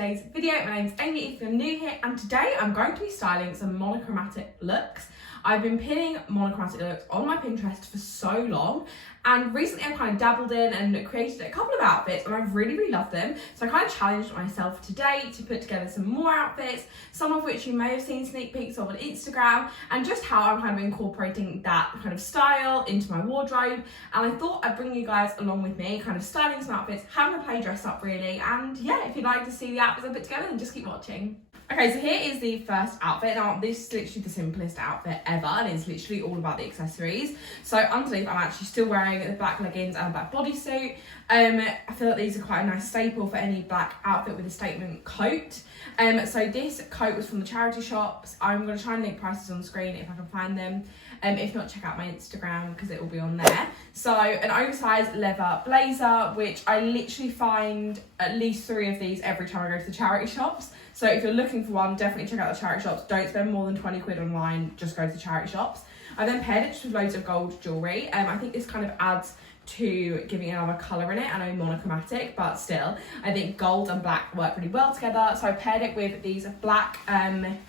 today's video. My name's Amy if you're new here, and today I'm going to be styling some monochromatic looks. I've been pinning monochromatic looks on my Pinterest for so long, and recently I've kind of dabbled in and created a couple of outfits and I've really loved them. So I kind of challenged myself today to put together some more outfits, some of which you may have seen sneak peeks of on Instagram, and just how I'm kind of incorporating that kind of style into my wardrobe. And I thought I'd bring you guys along with me, kind of styling some outfits, having a play dress up really. And yeah, if you'd like to see the outfits I put together, then just keep watching. Okay, so here is the first outfit. Now, this is literally the simplest outfit ever, and it's literally all about the accessories. So underneath, I'm actually still wearing the black leggings and a black bodysuit. I feel like these are quite a nice staple for any black outfit with a statement coat. So this coat was from the charity shops. I'm going to try and link prices on screen if I can find them. If not, check out my Instagram because it will be on there. So an oversized leather blazer, which I literally find at least 3 of these every time I go to the charity shops. So if you're looking for one, definitely check out the charity shops. Don't spend more than 20 quid online, just go to the charity shops. I then paired it with loads of gold jewellery. I think this kind of adds to giving another colour in it. I know monochromatic, but still, I think gold and black work really well together. So I paired it with these black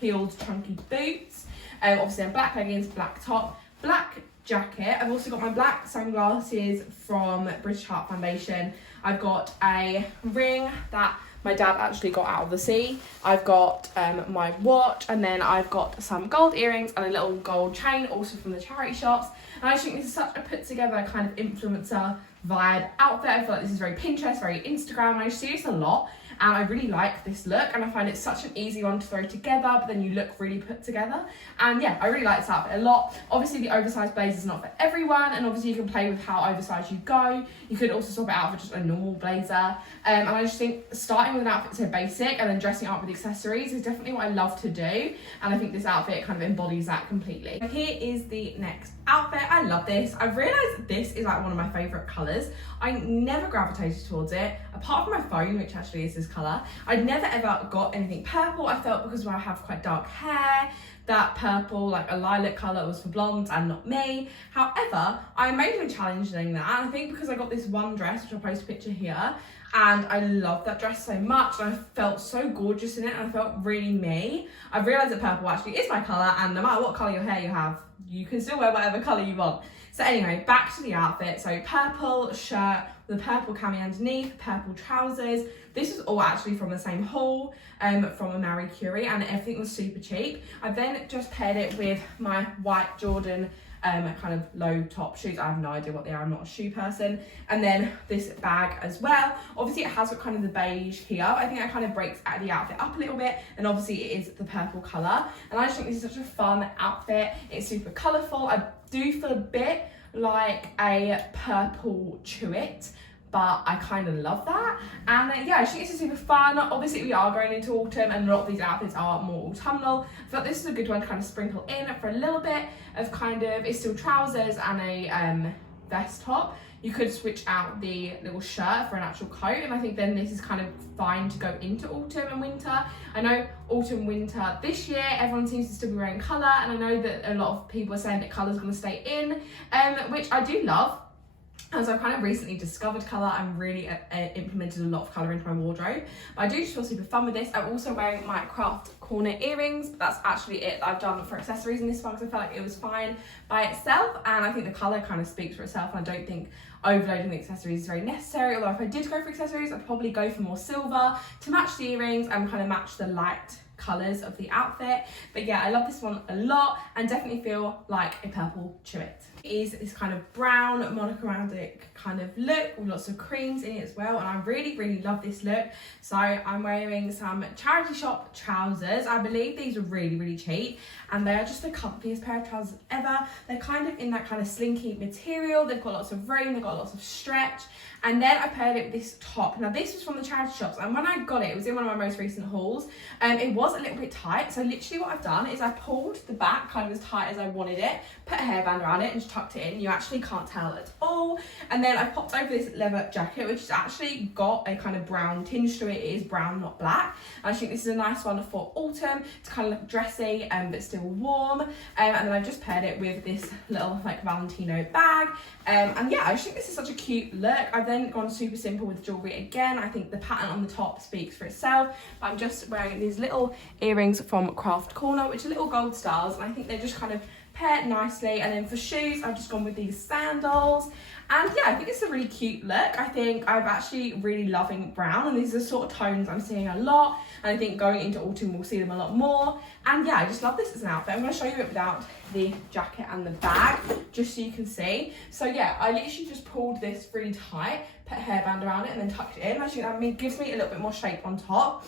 heeled chunky boots. Obviously a black leggings, black top, black jacket. I've also got my black sunglasses from British Heart Foundation. I've got a ring that my dad actually got out of the sea. I've got my watch, and then I've got some gold earrings and a little gold chain, also from the charity shops. And I just think this is such a put together kind of influencer vibe outfit. I feel like this is very Pinterest, very Instagram, and I see this a lot. And I really like this look, and I find it such an easy one to throw together, but then you look really put together. And yeah, I really like this outfit a lot. Obviously the oversized blazer is not for everyone, and obviously you can play with how oversized you go. You could also swap it out for just a normal blazer. And I just think starting with an outfit so basic and then dressing it up with accessories is definitely what I love to do. And I think this outfit kind of embodies that completely. Here is the next outfit. I love this. I've realised this is like one of my favourite colours. I never gravitated towards it, apart from my phone, which actually is this colour. I'd never ever got anything purple. I felt because I have quite dark hair, that purple, like a lilac colour, was for blondes and not me. However, I made a challenge doing that, and I think because I got this one dress, which I'll post a picture here, and I love that dress so much, and I felt so gorgeous in it, and I felt really me. I've realised that purple actually is my colour, and no matter what colour your hair you have, you can still wear whatever colour you want. So anyway, back to the outfit. So purple shirt with a purple cami underneath, purple trousers. This was all actually from the same haul from a Marie Curie, and everything was super cheap. I then just paired it with my white Jordan kind of low top shoes. I have no idea what they are, I'm not a shoe person. And then this bag as well. Obviously it has got kind of the beige here. I think that kind of breaks the outfit up a little bit, and obviously it is the purple colour. And I just think this is such a fun outfit. It's super colourful. I do feel a bit like a purple chewit, but I kind of love that. And yeah, I think this is super fun. Obviously we are going into autumn, and a lot of these outfits are more autumnal. I thought this is a good one to kind of sprinkle in for a little bit of kind of, it's still trousers and a vest top. You could switch out the little shirt for an actual coat, and I think then this is kind of fine to go into autumn and winter. I know autumn, winter this year, everyone seems to still be wearing colour, and I know that a lot of people are saying that colour's going to stay in, which I do love. As I've kind of recently discovered colour and really implemented a lot of colour into my wardrobe. But I do just feel super fun with this. I'm also wearing my craft corner earrings, but that's actually it that I've done for accessories in this one, because I felt like it was fine by itself, and I think the colour kind of speaks for itself, and I don't think overloading the accessories is very necessary. Although if I did go for accessories, I'd probably go for more silver to match the earrings and kind of match the light colours of the outfit. But yeah, I love this one a lot, and definitely feel like a purple chewit. It is this kind of brown monochromatic kind of look with lots of creams in it as well, and I really love this look. So I'm wearing some charity shop trousers. I believe these are really cheap, and they are just the comfiest pair of trousers ever. They're kind of in that kind of slinky material. They've got lots of room, they've got lots of stretch. And then I paired it with this top. Now this was from the charity shops, and when I got it, it was in one of my most recent hauls. It was a little bit tight, so literally what I've done is I pulled the back kind of as tight as I wanted it, put a hairband around it, and just tucked it in. You actually can't tell at all. And then I popped over this leather jacket, which has actually got a kind of brown tinge to it. It is brown, not black. And I think this is a nice one for autumn. It's kind of look dressy, but still warm. And then I've just paired it with this little like Valentino bag. And yeah, I just think this is such a cute look. I've then gone super simple with jewellery again. I think the pattern on the top speaks for itself. But I'm just wearing these little earrings from Craft Corner, which are little gold stars. And I think they just kind of pair nicely. And then for shoes, I've just gone with these sandals. And yeah, I think it's a really cute look. I think I'm actually really loving brown, and these are the sort of tones I'm seeing a lot. And I think going into autumn, we'll see them a lot more. And yeah, I just love this as an outfit. I'm going to show you it without the jacket and the bag, just so you can see. So yeah, I literally just pulled this really tight, put a hairband around it, and then tucked it in. I think that gives me a little bit more shape on top.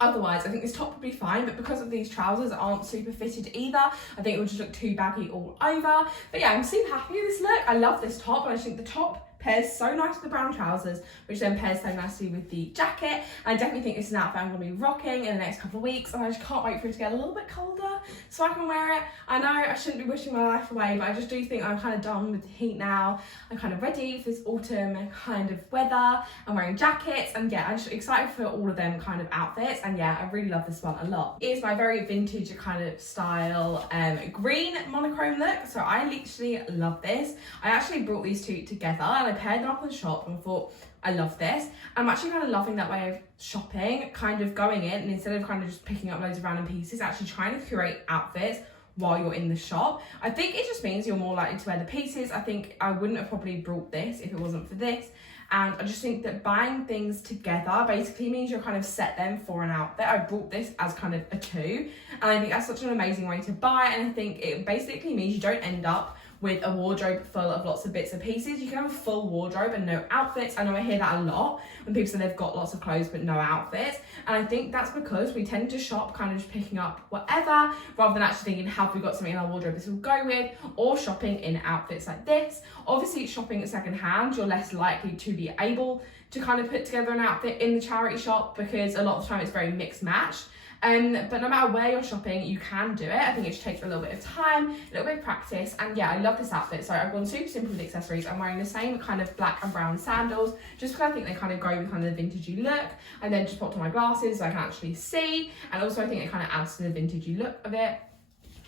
Otherwise, I think this top would be fine, but because of these trousers aren't super fitted either, I think it would just look too baggy all over. But yeah, I'm super happy with this look. I love this top, and I think the top pairs so nice with the brown trousers, which then pairs so nicely with the jacket. And I definitely think this is an outfit I'm going to be rocking in the next couple of weeks, and I just can't wait for it to get a little bit colder so I can wear it. I know I shouldn't be wishing my life away, but I just do think I'm kind of done with the heat now. I'm kind of ready for this autumn kind of weather. I'm wearing jackets, and yeah, I'm just excited for all of them kind of outfits. And yeah, I really love this one a lot. It is my very vintage kind of style green monochrome look, so I literally love this. I actually brought these two together, and I paired them up in the shop, and I thought, I love this. I'm actually kind of loving that way of shopping, kind of going in, and instead of kind of just picking up loads of random pieces, actually trying to curate outfits while you're in the shop. I think it just means you're more likely to wear the pieces. I think I wouldn't have probably brought this if it wasn't for this. And I just think that buying things together basically means you're kind of set them for an outfit. I brought this as kind of a two, and I think that's such an amazing way to buy. And I think it basically means you don't end up with a wardrobe full of lots of bits and pieces. You can have a full wardrobe and no outfits. I know I hear that a lot when people say they've got lots of clothes but no outfits. And I think that's because we tend to shop kind of just picking up whatever, rather than actually thinking, have we got something in our wardrobe this will go with, or shopping in outfits like this. Obviously, shopping at second hand, you're less likely to be able to kind of put together an outfit in the charity shop, because a lot of the time it's very mixed match. But no matter where you're shopping, you can do it. I think it just takes a little bit of time, a little bit of practice. And yeah, I love this outfit. So I've gone super simple with accessories. I'm wearing the same kind of black and brown sandals, just because I think they kind of go with kind of the vintagey look. And then just popped on my glasses so I can actually see. And also I think it kind of adds to the vintagey look of it.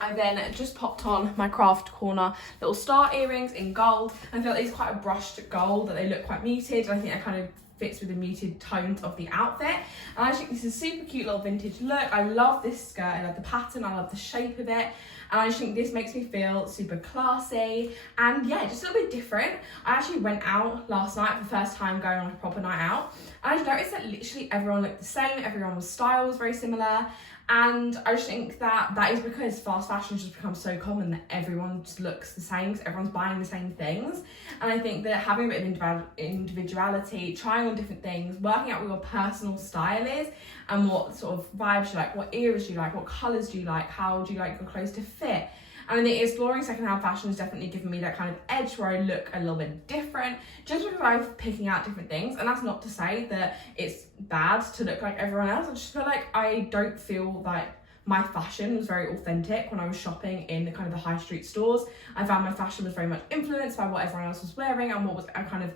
I then just popped on my Craft Corner little star earrings in gold. I feel like these are quite a brushed gold, that they look quite muted. And I think that kind of fits with the muted tones of the outfit. And I think this is a super cute little vintage look. I love this skirt, I love the pattern, I love the shape of it. And I just think this makes me feel super classy. And yeah, just a little bit different. I actually went out last night for the first time going on a proper night out. And I just noticed that literally everyone looked the same, everyone's style was very similar. And I just think that that is because fast fashion has just become so common that everyone just looks the same, because everyone's buying the same things. And I think that having a bit of individuality, trying on different things, working out what your personal style is, and what sort of vibes you like, what eras you like, what colours do you like, how do you like your clothes to fit. And I think exploring secondhand fashion has definitely given me that kind of edge where I look a little bit different, just because I'm picking out different things. And that's not to say that it's bad to look like everyone else. I just feel like I don't feel like my fashion was very authentic when I was shopping in the kind of the high street stores. I found my fashion was very much influenced by what everyone else was wearing and what was kind of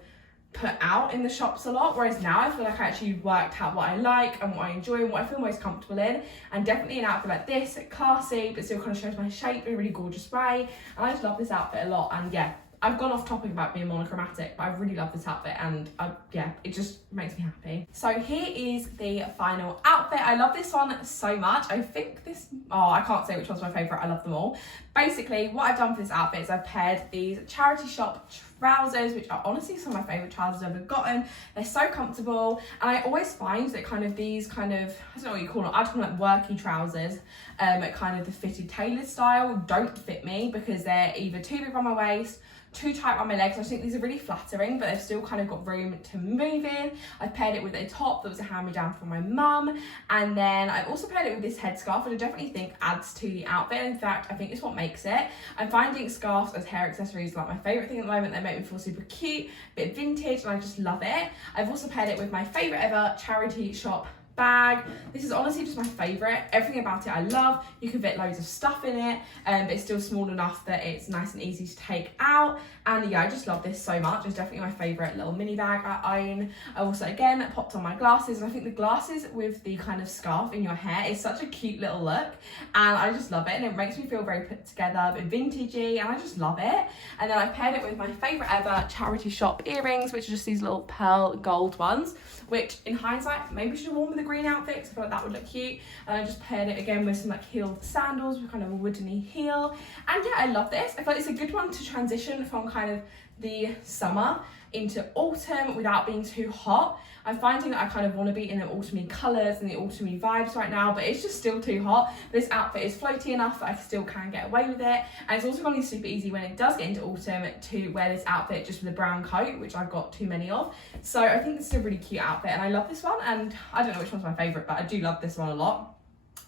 put out in the shops a lot, whereas now I feel like I actually worked out what I like and what I enjoy and what I feel most comfortable in. And definitely an outfit like this, classy but still kind of shows my shape in a really gorgeous way. And I just love this outfit a lot. And yeah, I've gone off topic about being monochromatic, but I really love this outfit, and yeah, it just makes me happy. So here is the final outfit. I love this one so much. I think this, I can't say which one's my favourite. I love them all. Basically, what I've done for this outfit is I've paired these charity shop trousers, which are honestly some of my favourite trousers I've ever gotten. They're so comfortable, and I always find that kind of these kind of, I don't know what you call them, I'd call them like worky trousers, kind of the fitted tailored style, don't fit me because they're either too big on my waist, too tight on my legs. I think these are really flattering, but they've still kind of got room to move in. I've paired it with a top that was a hand-me-down from my mum, and then I've also paired it with this headscarf, which I definitely think adds to the outfit. In fact, I think it's what makes it. I'm finding scarves as hair accessories like my favourite thing at the moment. They make me feel super cute, a bit vintage, and I just love it. I've also paired it with my favourite ever charity shop bag. This is honestly just my favourite. Everything about it I love. You can fit loads of stuff in it, but it's still small enough that it's nice and easy to take out. And yeah, I just love this so much. It's definitely my favourite little mini bag I own. I also, again, popped on my glasses, and I think the glasses with the kind of scarf in your hair is such a cute little look, and I just love it, and it makes me feel very put together, a bit vintagey, and I just love it. And then I paired it with my favourite ever charity shop earrings, which are just these little pearl gold ones, which in hindsight maybe should have worn with a green outfit because I feel like that would look cute. And I just paired it again with some like heeled sandals with kind of a woodeny heel. And yeah, I love this. I feel like it's a good one to transition from kind of the summer into autumn without being too hot. I'm finding that I kind of want to be in the autumny colours and the autumny vibes right now, but it's just still too hot. This outfit is floaty enough that I still can get away with it, and it's also going to be super easy when it does get into autumn to wear this outfit just with a brown coat, which I've got too many of. So I think this is a really cute outfit, and I love this one, and I don't know which one's my favourite, but I do love this one a lot.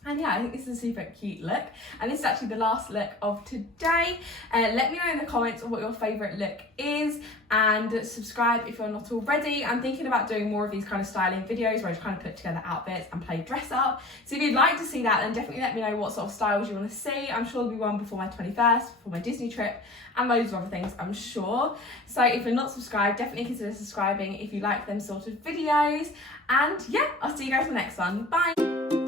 And yeah, I think this is a super cute look. And this is actually the last look of today. Let me know in the comments what your favourite look is, and subscribe if you're not already. I'm thinking about doing more of these kind of styling videos where I just kind of put together outfits and play dress up. So if you'd like to see that, then definitely let me know what sort of styles you want to see. I'm sure there'll be one before my 21st, before my Disney trip, and loads of other things, I'm sure. So if you're not subscribed, definitely consider subscribing if you like them sort of videos. And yeah, I'll see you guys in the next one. Bye.